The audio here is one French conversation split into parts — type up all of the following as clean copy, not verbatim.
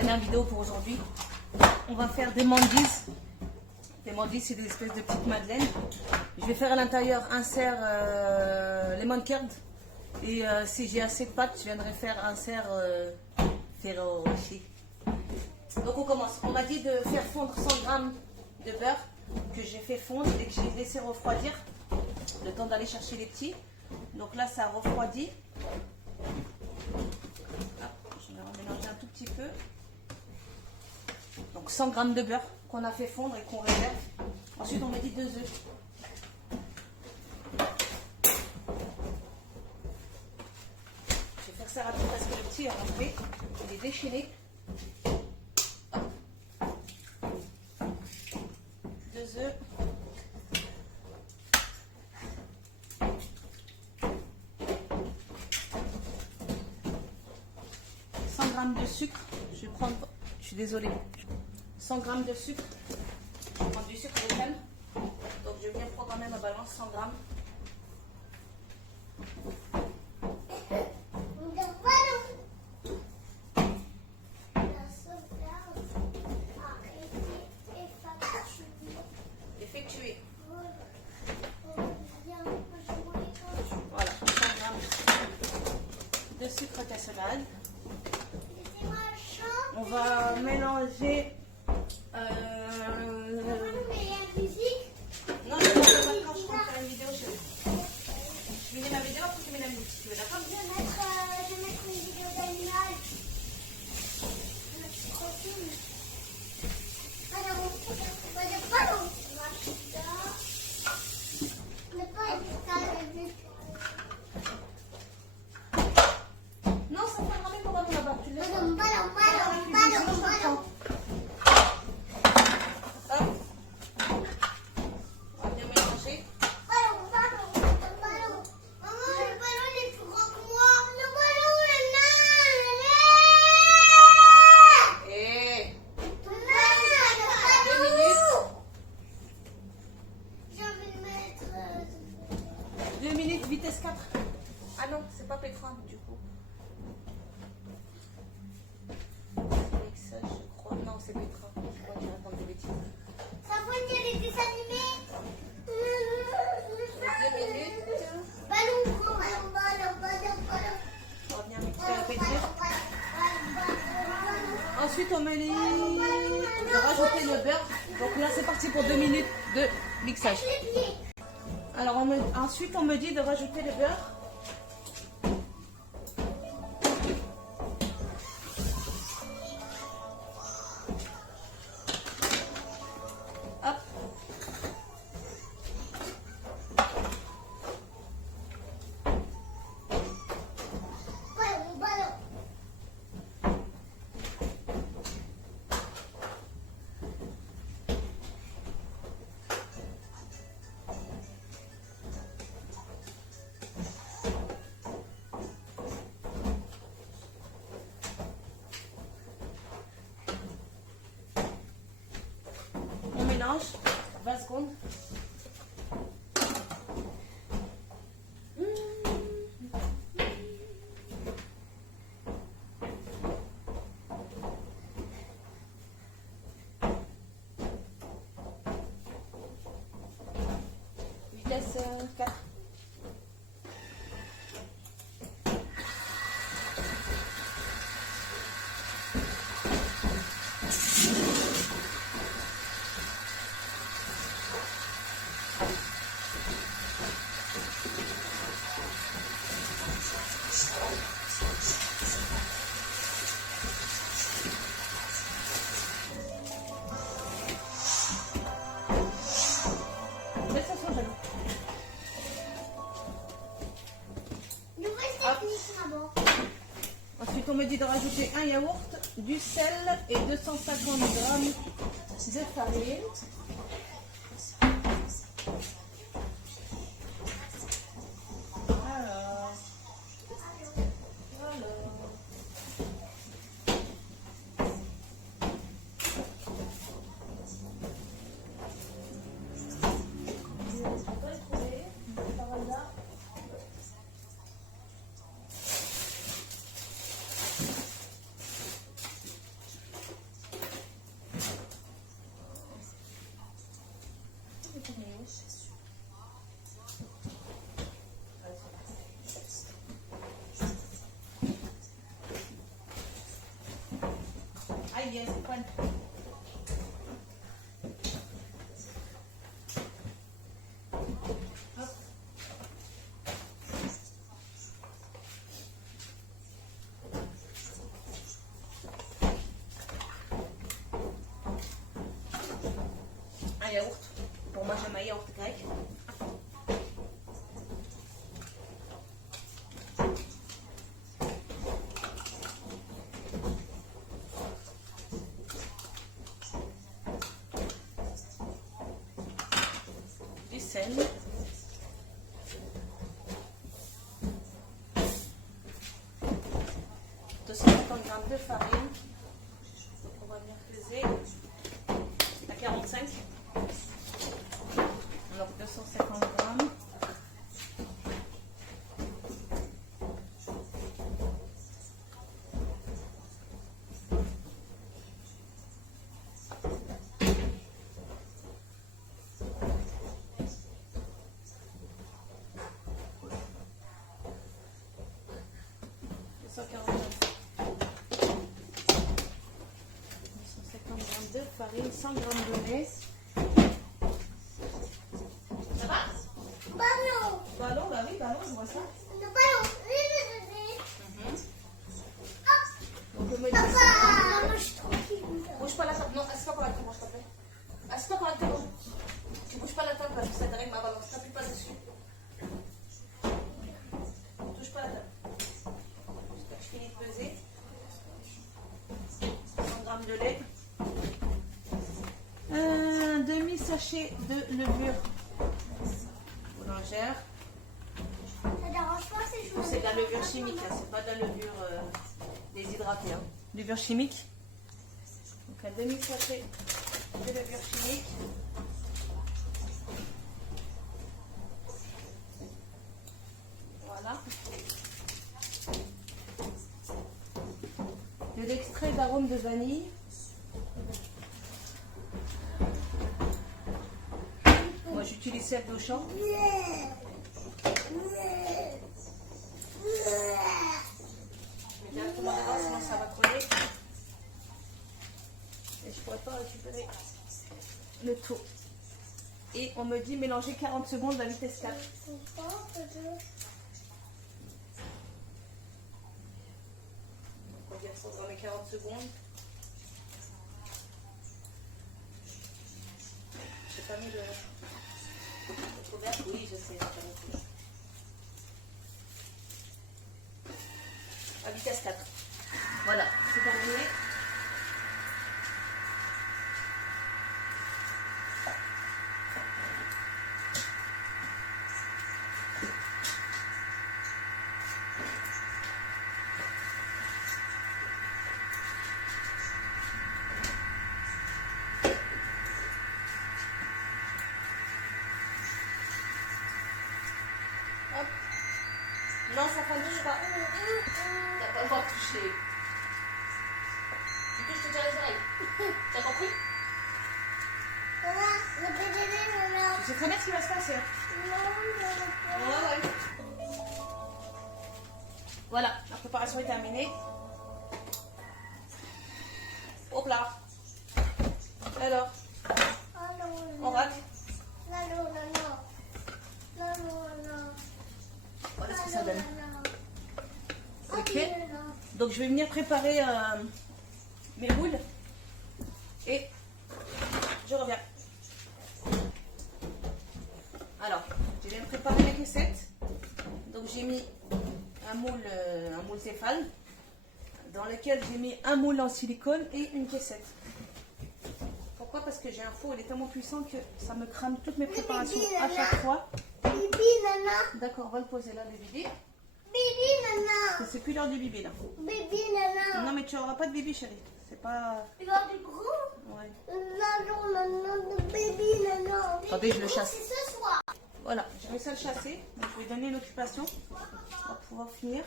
Dernière vidéo pour aujourd'hui. On va faire des mandis. Des mandis, c'est des espèces de petites madeleines. Je vais faire à l'intérieur insert lemon curd. Et si j'ai assez de pâtes, je viendrai faire insert Ferrero Rocher. Donc on commence. On m'a dit de faire fondre 100 g de beurre que j'ai fait fondre et que j'ai laissé refroidir. Le temps d'aller chercher les petits. Donc là, ça a refroidi. Je vais en mélanger un tout petit peu. Donc 100 g de beurre qu'on a fait fondre et qu'on réserve. Ensuite, on met 2 œufs. Je vais faire ça rapide parce que le petit est rentré. Il est déchaîné. 2 œufs. De sucre, je vais prendre, je suis désolée, 100 g de sucre, je vais prendre du sucre de canne, donc je viens programmer ma balance 100 g. Effectué. Voilà, 100 g de sucre cassonade. On va mélanger. Non, je vais faire quand je rentre faire une vidéo. Je finis ma vidéo après tu mets la musique. Tu veux, d'accord? Je vais mettre une vidéo d'animal. Non, ça fait vraiment pour moi là-bas. Tu laisses. Vitesse 4. Ah non, c'est pas Petra du coup. Avec ça, je crois. Non, c'est Petra. Je crois que j'ai raconté des bêtises. Ça veut dire les dessins animés. 2 minutes. Ballon. On va venir mixer un peu de sucre. Ensuite, on met de rajouter le beurre. Donc là, c'est parti pour 2 minutes de mixage. Alors ensuite on me dit de rajouter le beurre. Hop. Mélange, 20 secondes. Vitesse 4. Ensuite, on me dit de rajouter un yaourt, du sel et 250 g de farine. Aïe, c'est pas... Hop. Un yaourt. Pour moi, j'aime un yaourt grec. Du sel. De farine. Donc on va venir peser à 45. Donc 250 grammes. De farine, 100 g de lait. Ça va? Ballon. Ballon, bah oui, ballon, je vois ça. Le ballon. Donc le menu. Papa, moi je suis tranquille. Bouge pas la table. Non, assieds-toi correctement, s'il te plaît. Assieds-toi correctement. Tu bouges pas la table parce que ça draine ma balance. T'appuies pas dessus. Touche pas la table. J'espère que je finis de peser. 100 g de lait. Un demi-sachet de levure boulangère. Ça dérange pas si je vous C'est de la levure chimique, hein, c'est pas de la levure déshydratée. Hein. Levure chimique. Donc un demi-sachet de levure chimique. Voilà. De l'extrait d'arôme de vanille. Moi j'utilise celle d'Auchan. Je vais directement voir sinon ça va coller. Et je ne pourrais pas récupérer le tout. Et on me dit mélanger 40 secondes à vitesse 4. Donc on va dire ça dans les 40 secondes. J'ai pas mis le couvercle. Oui, je sais. À vitesse 4. Voilà, c'est terminé. Hop. Non, ça ne touche pas. T'as pas le droit de toucher. Tu touches déjà les oreilles. T'as compris? Tu sais très bien ce qui va se passer. Ouais. Voilà, la préparation est terminée. Hop là. Alors, on rate. Voilà ce que ça donne. Ok. Donc je vais venir préparer mes boules. Et je reviens. Alors, je viens de préparer mes caissettes. Donc j'ai mis un moule Tefal dans lequel j'ai mis un moule en silicone et une caissette. Pourquoi? Parce que j'ai un four, il est tellement puissant que ça me crame toutes mes préparations à chaque fois. Bibi, nana. D'accord, on va le poser là, le bibi. Bibi, nana. C'est plus l'heure du bibi là. Bibi, nana. Non mais tu n'auras pas de bibi chérie. C'est pas... L'heure du gros. Ouais. Non, bibi, nana. Attendez, je le chasse. C'est ce soir. Voilà, j'ai réussi à le chasser. Donc je vais donner l'occupation. On va pouvoir finir.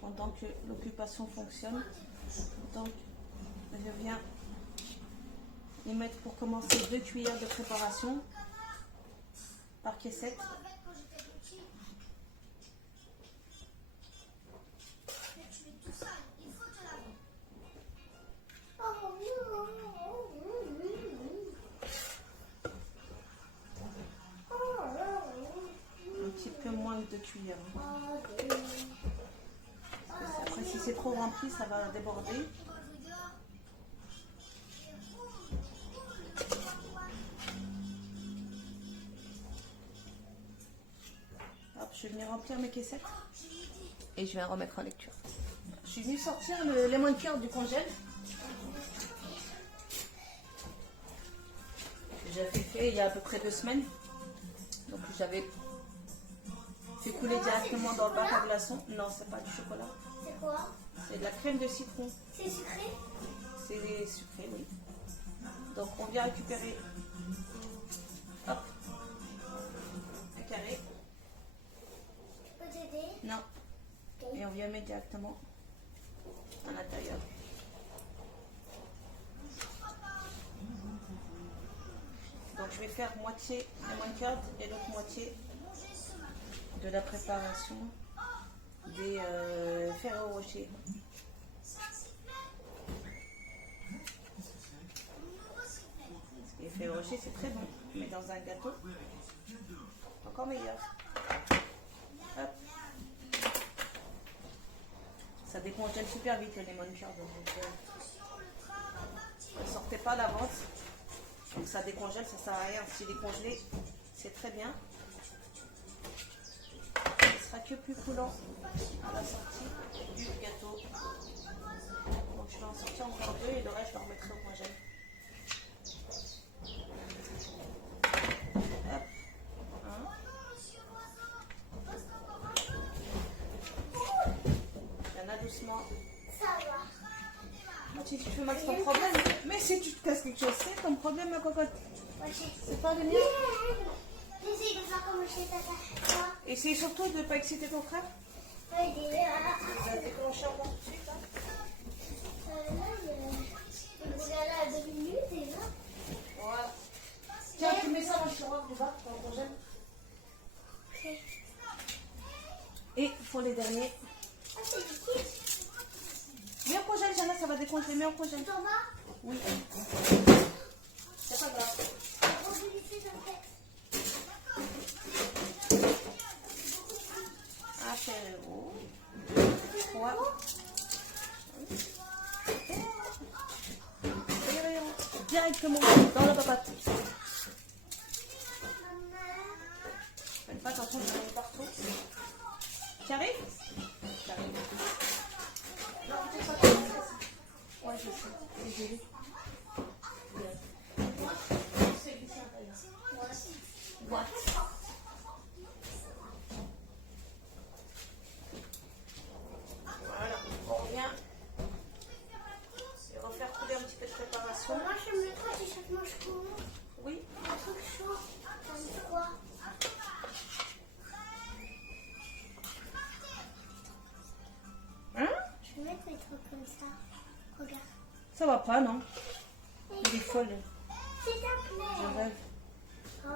Pendant que l'occupation fonctionne. Donc je viens y mettre pour commencer 2 cuillères de préparation par caissette. cuillères. Après, si c'est trop rempli, ça va déborder. Hop, je vais venir remplir mes caissettes et je vais remettre en lecture. Je suis venue sortir le lemon curd du congèle. J'avais fait il y a à peu près 2 semaines. Donc j'avais fait couler directement dans le bac à glaçons. Non, c'est pas du chocolat. C'est quoi? C'est de la crème de citron. C'est sucré? C'est sucré, oui. Donc on vient récupérer, hop, un carré. Je peux t'aider? Non. Et on vient mettre directement à l'intérieur. Donc je vais faire moitié lemon curd et l'autre moitié de la préparation des Ferrero Rocher. Les Ferrero Rocher c'est très bon, mais dans un gâteau, encore meilleur. Hop. Ça décongèle super vite le lemon curd. Ne sortez pas d'avance. Donc ça décongèle, ça sert à rien. S'il est congelé, c'est très bien. Il sera que plus coulant à la sortie du gâteau. Donc je vais en sortir encore 2 et le reste je le remettrai au congèle. Hop. Il y en a doucement. Ça va. Si tu fais max ton problème, mais si tu te casses quelque chose, c'est ton problème, ma cocotte. C'est pas le mien. J'essaie de faire comme chez tata. Essaye surtout de ne pas exciter ton frère. Ouais, il est là. Il va déclencher encore tout de suite. Hein. Là, il regarde à 2 minutes et là. Voilà. Tiens, tu mets ça dans le tiroir du bas, dans le congèle. Ok. Et pour les derniers. Ah, c'est liquide. Mets au congèle, Jana, ça va décongeler. Mets au congèle. Tout en bas? Oui. C'est pas grave. On peut laisser dans le texte. Apéro. 3. Directement dans la papate. Faites pas attention, je mets partout. Carré? Carré. Non, c'est pas carré. Ouais, je sais. Désolée. What? Voilà, on revient et refaire couler un petit peu de préparation. Moi, j'aime le truc qui chaque manche chaud. Oui. Un truc chaud. Comme quoi? Hein? Je vais mettre mes trucs comme ça. Regarde. Ça va pas, non? Il est folle. S'il te plaît. Je rêve. Oh.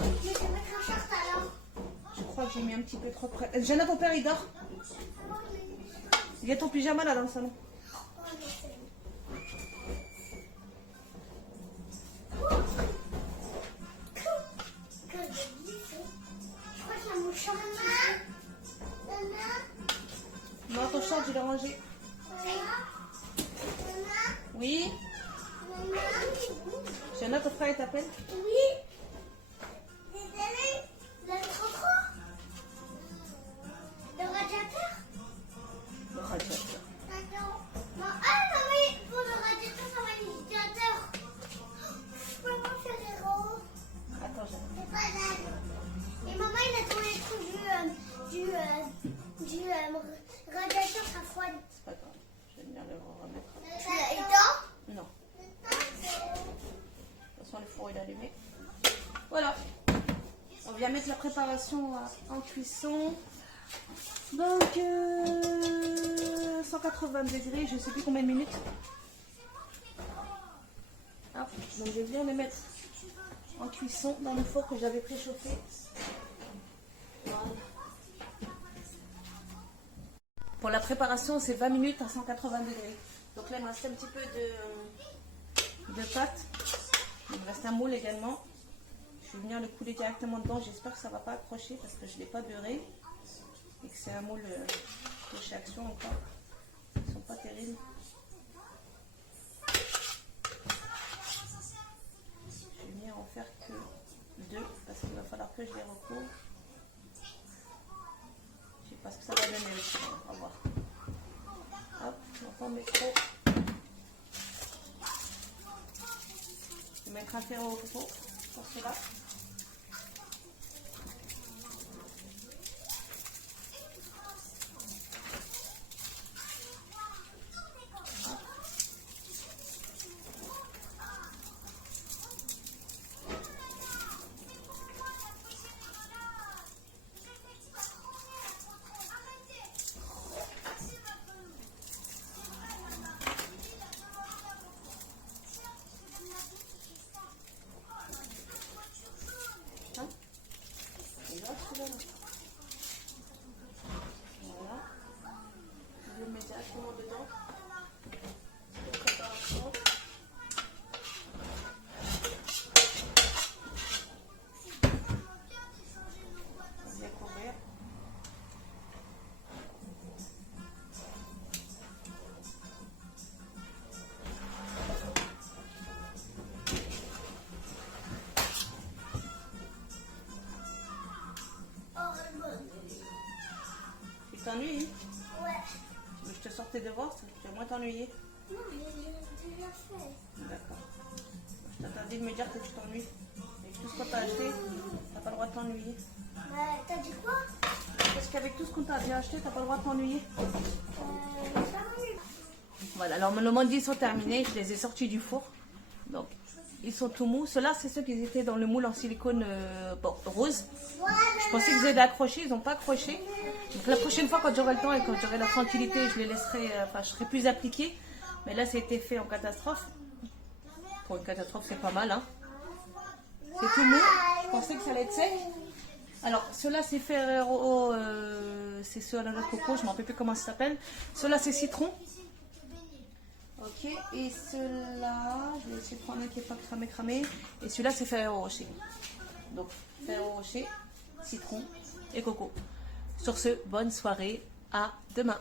Mais je vais mettre un short alors. Je crois que j'ai mis un petit peu trop près. Jana, ton père, il dort? Il y a ton pyjama là dans le salon. Oh, mais c'est que je dis, je crois qu'il y a mon short. Non, ton short, je l'ai rangé. Oui? Jana, ton frère, il t'appelle? Oui. Désolé. Le trop. Le radiateur. Le radiateur. Attends. Non. Ah non, mais pour le radiateur, ça va être l'utilisateur. Je peux pas faire l'erreur. Attends, Jana. C'est pas grave. Et maman, il a tourné le truc du radiateur, ça froide. C'est pas grave. Je vais venir le remettre. Tu l'as éteint? Non. De toute façon, le four est allumé. Voilà. On vient mettre la préparation en cuisson. Donc, 180 degrés, je ne sais plus combien de minutes. Hop. Donc, je viens le mettre en cuisson dans le four que j'avais préchauffé. Voilà. Pour la préparation, c'est 20 minutes à 180 degrés. Donc là, il me reste un petit peu de pâte. Il me reste un moule également. Je vais venir le couler directement dedans. J'espère que ça va pas accrocher parce que je ne l'ai pas beurré. Et que c'est un moule de chez Action encore. Ils sont pas terribles. Je vais venir en faire que 2 parce qu'il va falloir que je les recouvre. Je sais pas ce que ça va donner aussi. On va voir. Hop, on va pas mettre trop. Je vais mettre un ferro au pot pour cela. Voilà. Je le mets directement dedans. Préparation. On va couvrir. Tu t'ennuies? Ouais. Tu veux que je te sorte tes devoirs? Tu vas moins t'ennuyer. Non, mais j'ai déjà fait. D'accord. Je t'interdis de me dire que tu t'ennuies. Avec tout ce qu'on t'a acheté, t'as pas le droit de t'ennuyer. T'as dit quoi? Parce qu'avec tout ce qu'on t'a bien acheté, t'as pas le droit de t'ennuyer. Ça m'ennuie. Voilà, alors nos mandis sont terminés, je les ai sortis du four. Donc, ils sont tout mous. Ceux-là, c'est ceux qui étaient dans le moule en silicone rose. Je pensais qu'ils allaient accrocher, ils n'ont pas accroché. Donc la prochaine fois, quand j'aurai le temps et quand j'aurai la tranquillité, je les laisserai, je serai plus appliquée. Mais là, c'était fait en catastrophe. Pour une catastrophe, c'est pas mal, hein. C'est tout mou. Je pensais que ça allait être sec. Alors, ceux-là, c'est Ferrero, c'est ceux à la noix de coco, je ne me rappelle plus comment ça s'appelle. Ceux-là, c'est citron. Ok, et ceux-là, je vais essayer de prendre un qui n'est pas cramé. Et celui-là, c'est Ferrero Rocher. Donc, Ferrero Rocher, citron et coco. Sur ce, bonne soirée, à demain.